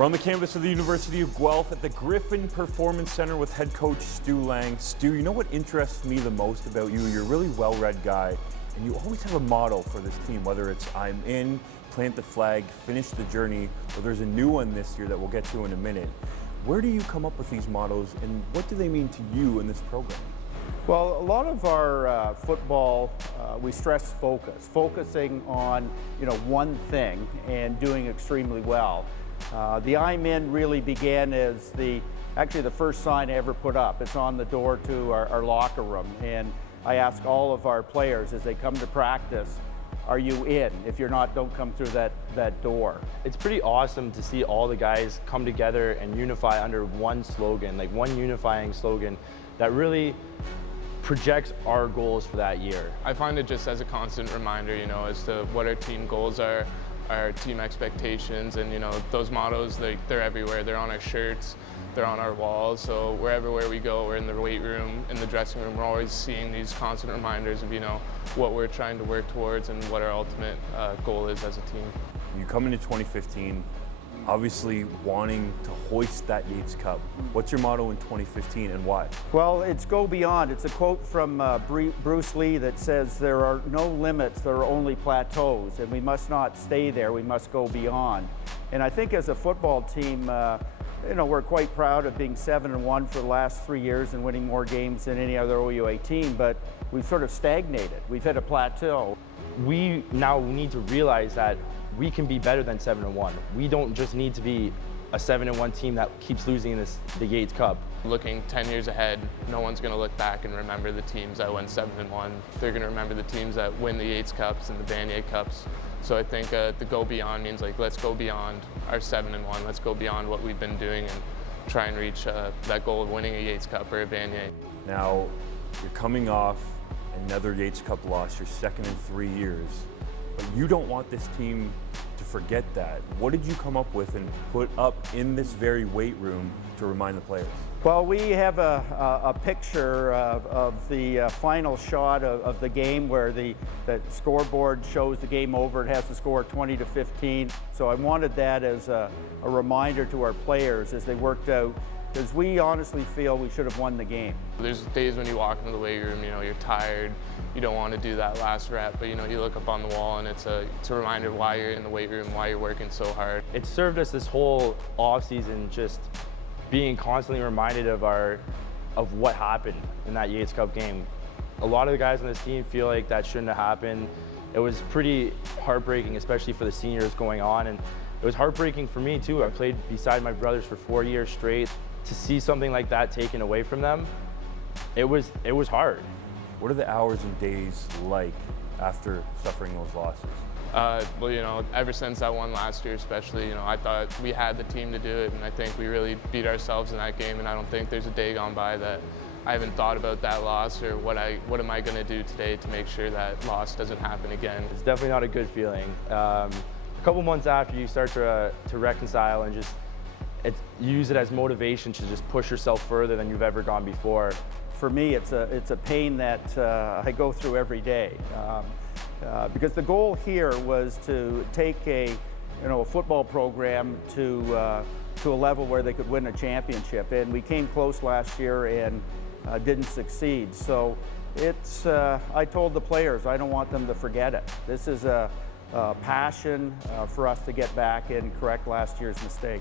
We're on the campus of the University of Guelph at the Griffin Performance Center with head coach Stu Lang. Stu, you know what interests me the most about you? You're a really well-read guy, and you always have a motto for this team, whether it's I'm in, plant the flag, finish the journey, or there's a new one this year that we'll get to in a minute. Where do you come up with these mottos, and what do they mean to you in this program? Well, a lot of our football, we stress focusing on one thing and doing extremely well. The I'm in really began as actually the first sign I ever put up. It's on the door to our locker room, and I ask all of our players as they come to practice, are you in? If you're not, don't come through that door. It's pretty awesome to see all the guys come together and unify under one slogan, like one unifying slogan that really projects our goals for that year. I find it just as a constant reminder, as to what our team goals are, our team expectations, and those mottos, they're everywhere. They're on our shirts, they're on our walls. So everywhere we go, we're in the weight room, in the dressing room, we're always seeing these constant reminders of what we're trying to work towards and what our ultimate goal is as a team. You come into 2015, obviously wanting to hoist that Yates Cup. What's your motto in 2015 and why? Well, it's go beyond. It's a quote from Bruce Lee that says there are no limits, there are only plateaus, and we must not stay there, we must go beyond. And I think as a football team, we're quite proud of being 7-1 for the last 3 years and winning more games than any other OUA team, but we've sort of stagnated. We've hit a plateau. We now need to realize that we can be better than 7-1. We don't just need to be a 7-1 team that keeps losing the Yates Cup. Looking 10 years ahead, no one's going to look back and remember the teams that went 7-1. They're going to remember the teams that win the Yates Cups and the Vanier Cups. So I think the go beyond means let's go beyond our 7-1. Let's go beyond what we've been doing and try and reach that goal of winning a Yates Cup or a Vanier. Now, you're coming off another Yates Cup loss, your second in 3 years. But you don't want this team to forget that. What did you come up with and put up in this very weight room to remind the players? Well, we have a picture of the final shot of the game where the scoreboard shows the game over. It has the score 20-15. So I wanted that as a reminder to our players as they worked out, because we honestly feel we should have won the game. There's days when you walk into the weight room, you're tired, you don't want to do that last rep, but you look up on the wall and it's a reminder of why you're in the weight room, why you're working so hard. It served us this whole off-season just being constantly reminded of what happened in that Yates Cup game. A lot of the guys on this team feel like that shouldn't have happened. It was pretty heartbreaking, especially for the seniors going on, and it was heartbreaking for me too. I played beside my brothers for 4 years straight. To see something like that taken away from them, it was hard. What are the hours and days like after suffering those losses? Well, ever since that one last year especially, I thought we had the team to do it, and I think we really beat ourselves in that game, and I don't think there's a day gone by that I haven't thought about that loss or what am I going to do today to make sure that loss doesn't happen again. It's definitely not a good feeling. A couple months after, you start to reconcile and just use it as motivation to just push yourself further than you've ever gone before. For me, it's a pain that I go through every day. Because the goal here was to take a football program to a level where they could win a championship, and we came close last year and didn't succeed. So I told the players I don't want them to forget it. This is a passion for us to get back and correct last year's mistake.